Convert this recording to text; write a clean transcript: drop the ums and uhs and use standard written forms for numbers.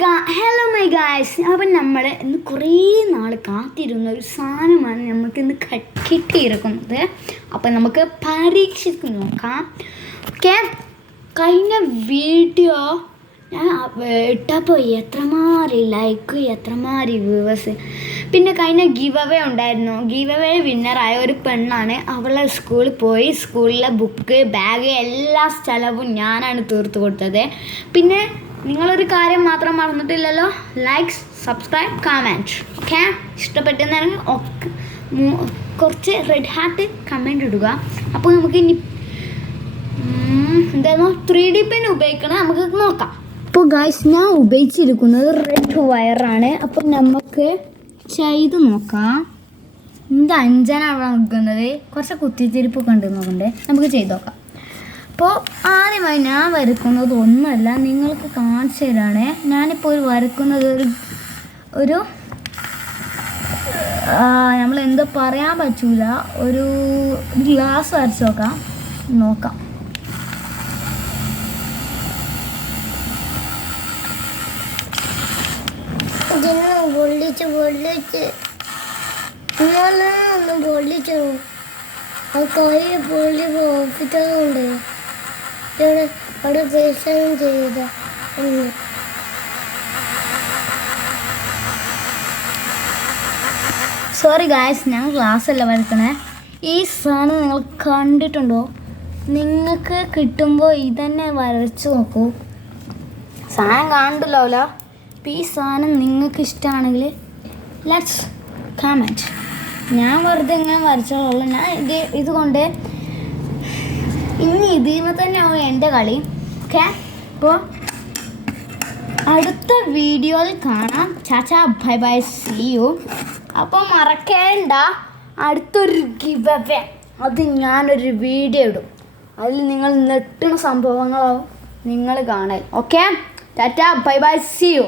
Hello my guys. അപ്പം നമ്മൾ ഇന്ന് കുറേ നാൾ കാത്തിരുന്ന ഒരു സാധനമാണ് നമുക്ക് ഇന്ന് കിട്ടിയിരിക്കുന്നത്. അപ്പം നമുക്ക് പരീക്ഷിച്ച് നോക്കാം. ഓക്കെ, കഴിഞ്ഞ വീഡിയോ ഞാൻ ഇട്ടപ്പോൾ എത്രമാതിരി ലൈക്ക്, എത്രമാതിരി വ്യൂവേഴ്സ്. പിന്നെ കഴിഞ്ഞ ഗിവ് അവേ ഉണ്ടായിരുന്നു. ഗിവ് അവേ വിന്നറായ ഒരു പെണ്ണാണ്. അവളെ സ്കൂളിൽ പോയി സ്കൂളിലെ ബുക്ക്, ബാഗ് എല്ലാ സ്ഥലവും ഞാനാണ് തീർത്ത് കൊടുത്തത്. പിന്നെ നിങ്ങളൊരു കാര്യം മാത്രം മറന്നിട്ടില്ലല്ലോ, ലൈക്സ്, സബ്സ്ക്രൈബ്, കമൻറ്റ്. ഓക്കെ, ഇഷ്ടപ്പെട്ടെന്നാണെങ്കിൽ കുറച്ച് റെഡ് ഹാർട്ട് കമൻറ്റ് ഇടുക. അപ്പോൾ നമുക്ക് ഇനി എന്തായിരുന്നു 3D പെൻ ഉപയോഗിക്കണം, നമുക്ക് നോക്കാം. അപ്പോൾ ഗൈസ്, ഞാൻ ഉപയോഗിച്ചിരിക്കുന്നത് റെഡ് വയറാണ്. അപ്പോൾ നമുക്ക് ചെയ്ത് നോക്കാം. എന്ത് അഞ്ചന അവിടെ നിൽക്കുന്നത്, കുറച്ച് കുത്തിത്തിരിപ്പൊക്കെ ഉണ്ട് നോക്കണ്ടേ, നമുക്ക് ചെയ്ത് നോക്കാം. അപ്പോൾ ആദ്യമായി ഞാൻ വരക്കുന്നത് ഒന്നുമല്ല, നിങ്ങൾക്ക് കാണിച്ചു തരാണ്. ഞാനിപ്പോൾ വരക്കുന്നത് ഒരു നമ്മളെന്താ പറയാൻ പറ്റൂല, ഒരു ഗ്ലാസ് വരച്ച് നോക്കാം. പൊള്ളിച്ചു ആ കൈ പൊള്ളി പോപ്പിട്ടുണ്ട്. അവിടെ ദേശം ചെയ്ത സോറി ഗായ്സ്, ഞാൻ ക്ലാസ്സല്ല വരക്കണേ. ഈ സാധനം നിങ്ങൾ കണ്ടിട്ടുണ്ടോ? നിങ്ങൾക്ക് കിട്ടുമ്പോൾ ഇതന്നെ വരച്ച് നോക്കൂ. സാധനം കണ്ടില്ലോ. അപ്പോൾ ഈ സാധനം നിങ്ങൾക്ക് ഇഷ്ടമാണെങ്കിൽ ലെറ്റ്സ് കമൻറ്റ്. ഞാൻ വെറുതെ ഇങ്ങനെ വരച്ചോളൂ. ഞാൻ ഇതുകൊണ്ട് ഇനി ഇതിന് തന്നെ ആവും എൻ്റെ കളി. ഓക്കെ, അപ്പോൾ അടുത്ത വീഡിയോയിൽ കാണാം. ചാച്ചാ, ബൈ ബൈ, സീ യു. അപ്പോൾ മറക്കേണ്ട, അടുത്തൊരു ഗിവ് അവേ, അത് ഞാനൊരു വീഡിയോ ഇടും. അതിൽ നിങ്ങൾ നെട്ടുന്ന സംഭവങ്ങളാവും നിങ്ങൾ കാണാൻ. Okay, tata, bye bye, see U.